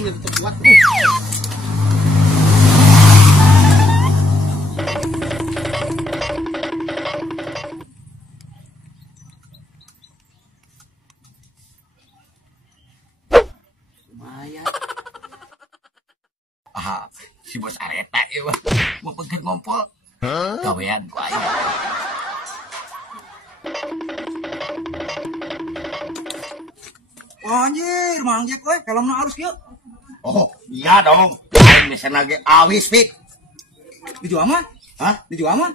angin itu terbuat. Lumayan. Si bos areta ya mah. Mau pegang ngompol. Gawean ku aing. Oh, anjir, Mang Jack we, helmna harus kieu. Oh, iya dong. Aing mesen lagi awis, Pik. Dijual mah? Hah? Dijual mah?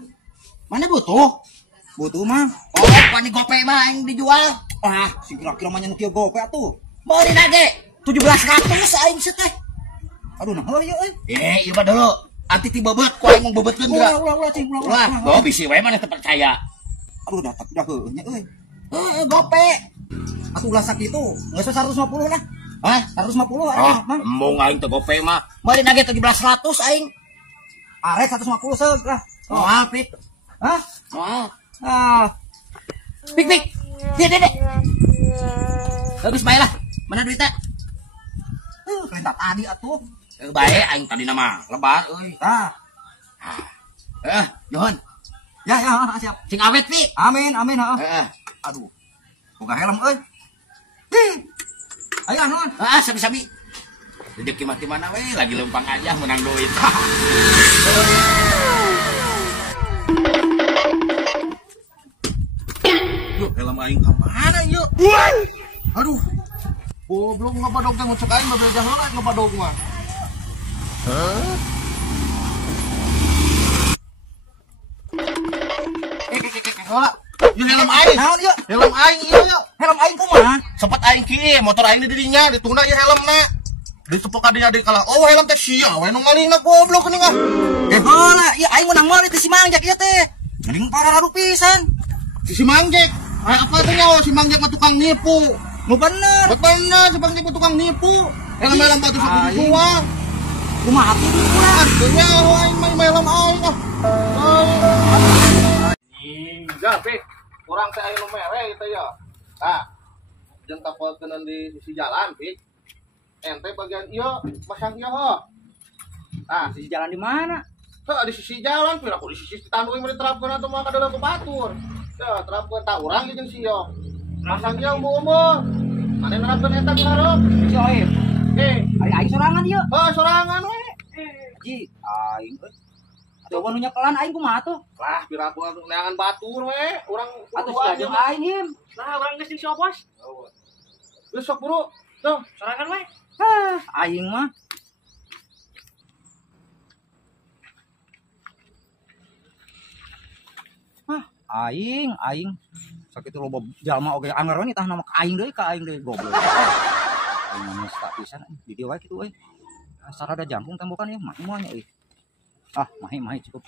Mana butuh? Butuh mah. Oh, pani gope mah aing dijual. Ah, si kira-kira mah nyanu kieu gope atuh. Beureun lage 1700 aing sih teh. Aduh, nah heuh euy. Iya mah dulu. Anti ti bebet ku aing mau bebetkeun geura. Ulah, cing, ulah. Wah, gua bisi we mana teu percaya. Aduh, dah heuh nya euy. Gope. Atuh ulah sakitu, geus 150 lah. Hah? 150 Oh, mah. embung aing teu gope mah. Beureun lage 1700 aing. Arek 150 seug lah. Oh, Pik. Hah? Oh. Ah, Pik. Dek. Habis bae lah. Mana duitnya? perintah tadi atuh. Bae aing tadi nama lebar euy. Tah. Johan. Ya, siap. Sing awet, Pik. Amin, heeh. Heeh. Aduh. Boga helm euy. Ayo anon. Sabi-sabi. Rezeki mati mana we, lagi lempang aja menang duit. Yuk, helm aing ka mana yuk? Aduh. Belum ngebadog teh muncul aing babeda heula ngebadog mah. Heula. Yuk helm aing. Naon ieu? Helm aing ieu yuk. Helm aing kumaha? Sempat aing kieu motor aing di dirinya dituna ieu helmna. Ditepok ka dinya deui kala. Oh, helm teh sia we nu malingna goblok geuning ah. Heula, ieu aing menang mah ti si Mang Jack ieu teh. Geuning parah pisan. Si Mangjek. Apa tuh nyawa si Mangjek mah tukang nipu. Nu bener. Bener si Mangjek tukang nipu. Helm batu sapu tua. Kumaha atuh kurang? Aduh nyawa aing mah helm aing ah. Enggak, Pik. Kurang teh aya nu mere teh ya. Tah. Jeung tapelkeun di sisi jalan, Pik. Ente bagian ieu masang ieu heuh. Ah, Di jalan di mana? teu di sisi jalan, pira aku di sisi tanduing mah diterapkeun atuh mah kada ku batur. Teu terapkeun tah urang jeung si yo. Masang ieu umur. Mane nerapkeun eta dihareup. Si Oim. Ari aing sorangan ieu. Sorangan we. Ji, aing euy. Coba nu nyekelan aing kumaha tuh? Lah, pira aku neangan batur we. Urang Atuh si Ajeng aing him. Nah, orang geus si Bos. Geus sok buru. Tuh, Sorangan we. Aing mah. Aing. Sakitu loba jalma oge anger we tah nama ka aing deui goblok. Aing mesta pisan di dieu wae kitu euy. Sarada jangkung tembokan ya, mah moanya euy. Mahi cukup.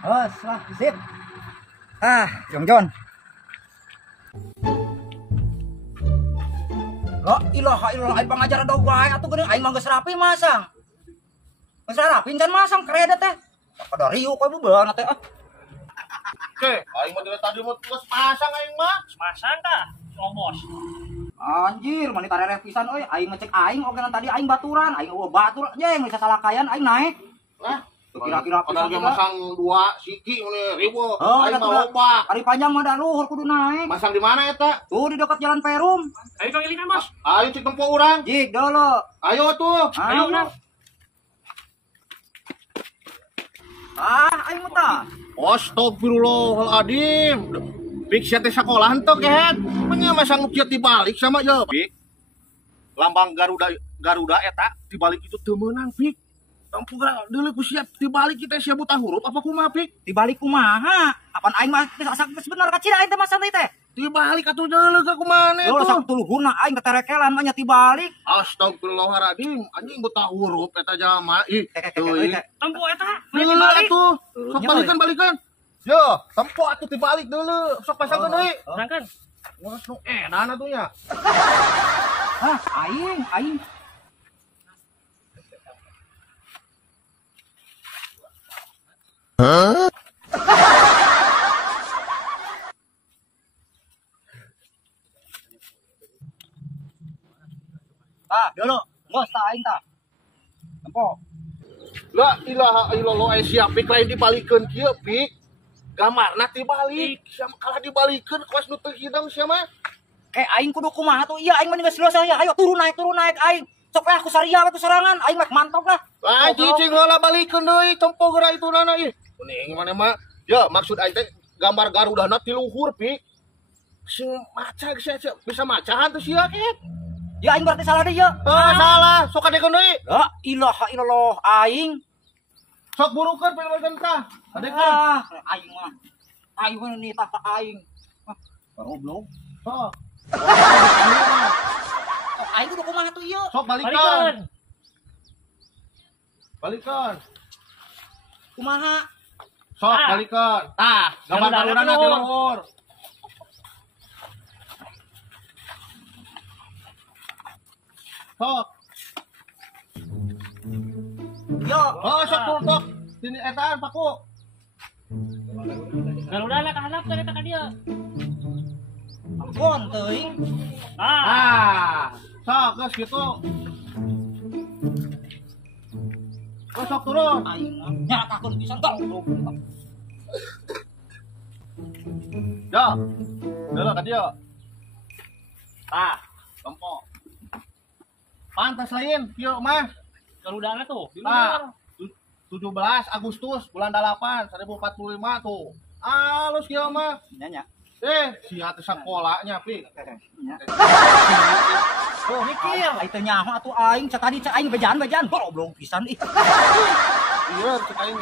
Lah, sip. Jong Jon. La ilaha illallah, aing pangajaran dog wae atuh geuning aing mah geus rapi masang. Geus rapi can masang kreda teh. Pada riuk we bebeuna teh. oke. Aing mah tadi mau geus pasang aing mah. Masang tah, si Bos. Anjir, mani tarereh pisan euy. Aing ngecek aing oge tadi aing baturan, aing eueuh batur jeung bisa salakayan aing naik. Lah, Kira-kira ada pisan masang 2 siki ngene ribu. Oh, Aing ada mah loba. Hari panjang mah da luhur kudu naik. Masang di mana eta? Tuh di dekat jalan Perum. Ayo panggilkan Bos. Ayo cek tempo urang. Jik dulu. Ayo tuh. Ayo urang. Aing mah tah. Astagfirullahaladzim. Pik sia teh sakola henteu kehet. Punya masang kieu dibalik sama ya. Pik. Lambang Garuda eta dibalik itu teu meunang, Pik. Ampura deuleu ku siap dibalik kita siap buta huruf apa kumaha, Pik? Dibalik kumaha? Apaan aing mah sebenarnya kacira aing teh masang teh. Dibalik atuh deuleu ka kumane Lo tuh. sak tuluhurna aing keterekelan mah nya tibalik. Astagfirullahaladzim, anjing buta huruf eta jalma. Ih, teuing. Tempo eta. Deuleu atuh. Sok balikan. Yo, tempo atuh dibalik deuleu. Sok pasangkeun deui. Berangkat. Wah, nu edan atuh nya. Hah, aing. Dulu, bos tak aing tak. Tempo. La ilaha illallah siap pik lain dibalikeun kieu pik. Gamarna dibalik, siapa kalah dibalikeun kelas nu teu hidang sia mah. Aing kudu kumaha tuh? Iya aing mah geus selesai ya. Ayo turun naik aing. Sok aku saria atuh serangan. Aing mah mantap lah. Lah cicing heula balikeun deui tempo geura itunana ih. Kuning mana mah. Ya maksud aing teh gambar Garudana ti luhur pik. Sing maca geus bisa macahan tuh sia ket. Ya aing berarti salah deui ya. Salah, sok kadekeun deui. La ilaha illallah aing. Sok burukeun pelewegan tah. Kadekeun. Aing mah nitah ka aing. Goblok. Sok. Aing kudu kumaha tuh ieu? Sok balikan. Balikan. Balikan. Kumaha? Sok balikan. Tah, gambar Garudana ti luhur. Sok. Yo, Oh, sok turtok. Sini etaan paku. Garudana ka hanap ka ka dia. ampun teuing. Sok geus kitu. Oh, sok turun. Aing mah nyatakeun pisan goblok. Ya. Deuleu ka dieu. Tah, tempo. Pantas lain, kieu mah. Garudana tuh di Tah. luar. 17 Agustus bulan 8 1045 tuh. Alus kieu mah. Nya. Sia teh sakolanya pi. Oh, mikir. Aing teh nyaho atuh aing, tadi aing bejaan goblok pisan ih. Iya, cek aing.